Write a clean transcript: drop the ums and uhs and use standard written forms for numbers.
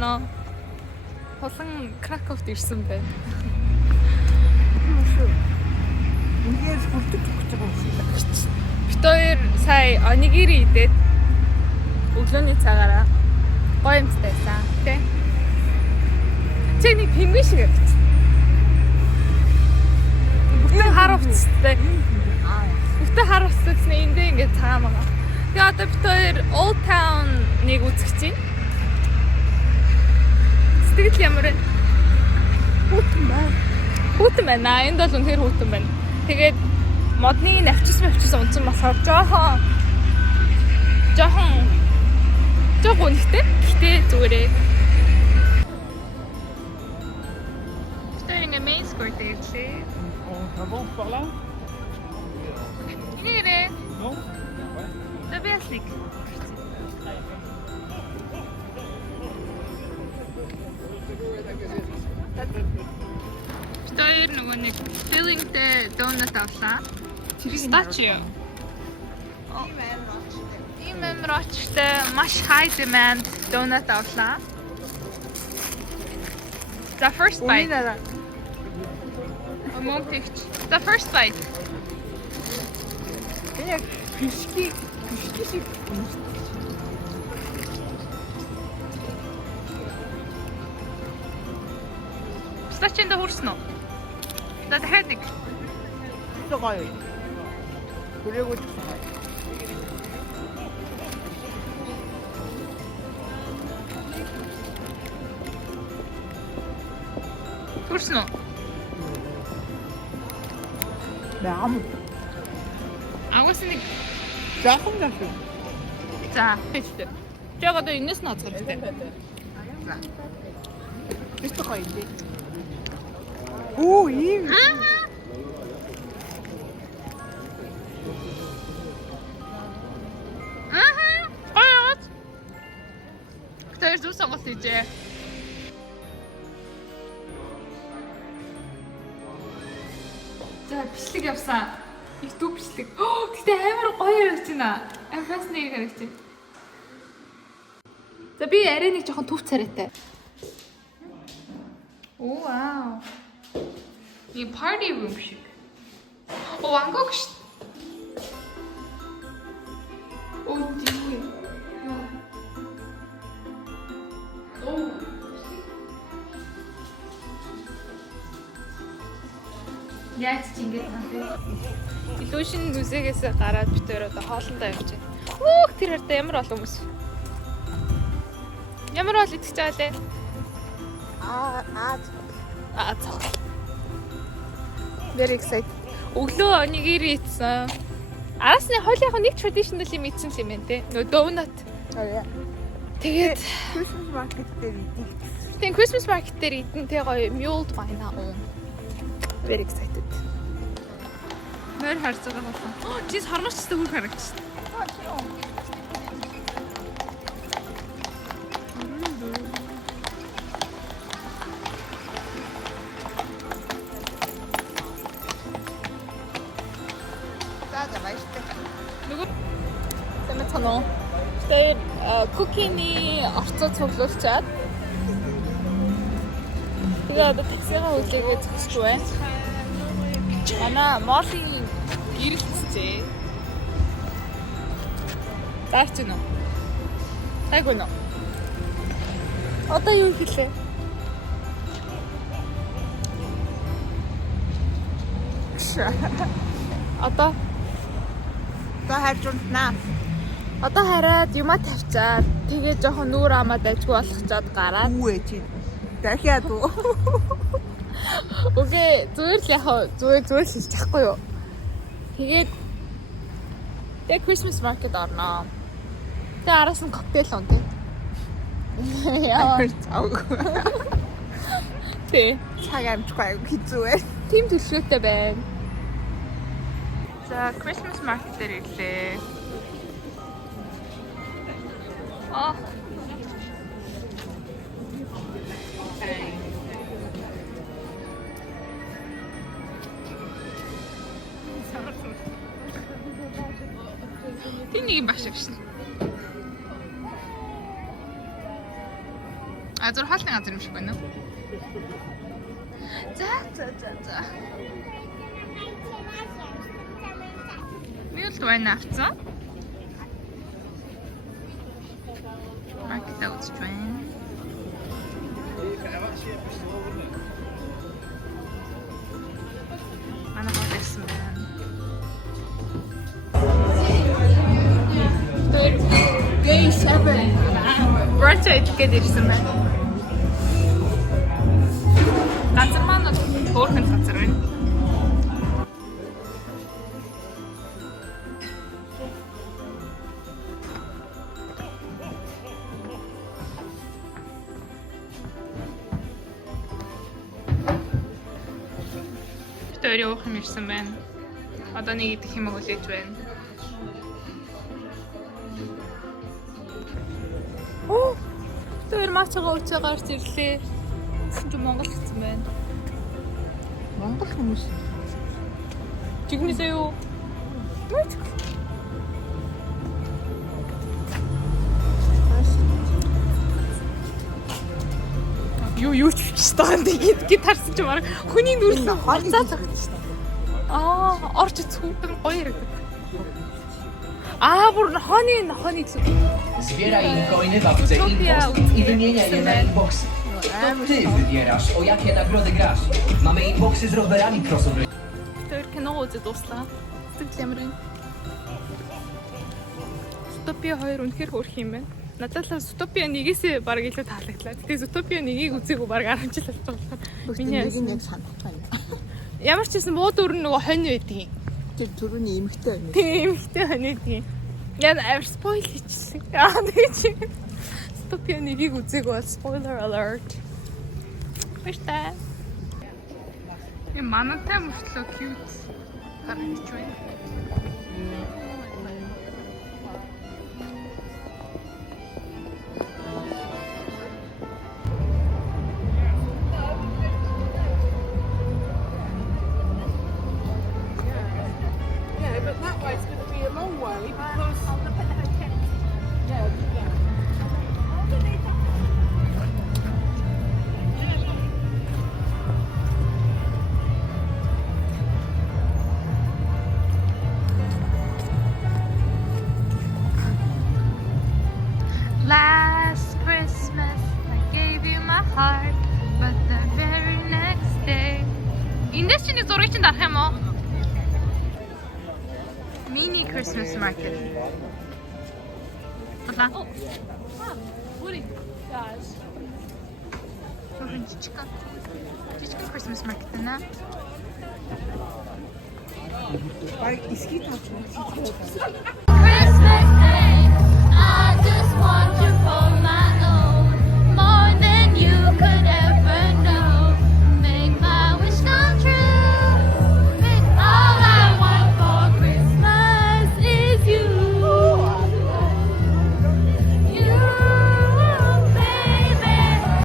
байна. Олон Краковт ирсэн байна. Үнээр хүрдэг гэж байгаа юм. Бид хоёр сая онигири идээд өглөөний цагаараа гоё юмтайсан тий. Чиний пингвин шиг явц. Бүтэн хар уцтай. Бүтэн хар уцтай эндээ ингээд цагаан байгаа. Тэгээ одоо бид хоёр Old Town-ыг үзэх чинь. Сэтгэл ямар вэ? Хүүтэн байна. Хүүтэн байна. Энд бол үнэхээр хүүтэн байна. Тэгээд модны навчсан унтсан болохоор жоохон үнэтэй. Гэтэ зүгээрээ. Тэний main square d'église. Ah bon, par là? Ингээрээ. Non? Дэвэслик. Тэр нөгөө нэг fillingтэй donut авлаа. Pistachio. Ийм амар очтой маш high demand donut авлаа. The first bite. The first bite. Яг бишки шиг. Pistachio-нд хүрсэн үү? Дахиад нэг. Гоё. Гүрээгүй гоё. Хүрсэн үү? Баам. Агаас нэг Жаахан гэх. за хэлдэг. Яг одоо энэс нь оцгож байна. Бистэ гоё юм. Оо ийм. Гойгоц. Тэр зүс сонголт хийжээ. За бичлэг явсан. YouTube бичлэг. Гэтэ амар гоё харагч байна. Амфас нэг харагч байна. За би арай нэг жоохон төв царайтай. Оо вау. И party room шиг. Оо ангог шүү. Оо дий. Оо. Яаж ч ингэж байна. Illusion музейгээс гараад бид өөр одоо хоолндоо явж байна. Хөөх тэр хараа ямар олон хүмүүс. Ямар бол идэх жаа лээ. Цог. Very excited. Өглөө онигири идсэн. Араас нь хоол яг нэг traditional юм идсэн юм байна те. Нөө donut. Тэгээд Christmas market дээр идэв. тийм Christmas market дээр идэн те гоё mulled wine аа. Very excited. Мөр харцгаа болсон. Жис хормочтой бүр харагдчих. Тэмэтэнэ. Тэр кукины орцоо цуглуулчаад тэгээ одоо таксигаа хүлээгээ зогсчихгүй байна. Манай молын гэрэлцээ. Даарч гэнэ. Айгуу нөө. Одоо юу хэлээ? Одоо хайрчунднаа. одоо хараад юма тавьчаад тэгээ жоохон нүүр амаад ажгүй болгочоод гараад Үгүй чи. Дахиад уу. Окей, зүгээр л яхаа зүгээр л хийж чадахгүй юу. Тэгээд тэг Christmas market орноо. Тэг араас нь коктейл он тий. Яа. Тий. Цаг амжихгүй хэцүү ээ. Тим төлөвлөгөөтэй байна. За Christmas market дээр ирлээ. Тэнийг багшаа шин. Азар хаалтын газар юм шиг байна уу? За. Юу л байна авцсан? Маркет авч байна. Манай хавьсан байна. Гэй 7. Брача итгэж ирсэн байна. Газар маань хөөрхөн газар байна. Төр явах юм ирсэн байна. Одоо нэг идэх юм хүлээж байна. Оо! Тэр мачгаа уцаа гарч ирлээ. Чи Монгол гэсэн байна. Монгол хүмүүс. Чигнэсээ юу? Юу ч бичсэн тэгээд харсан чи марга хүний нүрс хацаа цагтсан. Орч цүүтэн гоё яригдаг. Бүр хоны Zbieraj coiny, babce inbox i wymieniaj je na inboxy. To ty wybierasz, o jakie nagrody grasz. Mamy inboxy z rowerami crossowymi. Тэр кино үзэж дуслаа. Сэтгэл ямрын. Zootopia 2 үнэхээр хөөрх юм байна. Надад л Zootopia 1-ээс баг илүү таалагдлаа. Гэтэ Zootopia 1-ийг үзээгүй баг 10 жил болж байгаа. Миний яг санахгүй байна. Ямар ч гэсэн бууд өөр нөгөө хонь байдгийг. Тэр түрүүний эмэгтэй байна. Тийм эмэгтэй хонь байдгийг. Яа авир спойл хийчихсэн. Тэгээ чи Zootopia 1-ийг үзээгүй бол spoiler alert. Баяртай. Ийм манайтай мөртлөө cute гарч байна. Last Christmas I gave you my heart, but the very next day. Эндээс чиний зургийг чинь дарах юм уу? Mini Christmas market. Бала. Бүрий. Яаш. Жижиг Christmas market нэ. Баг эсхий таач. Christmas Day, I just want you for my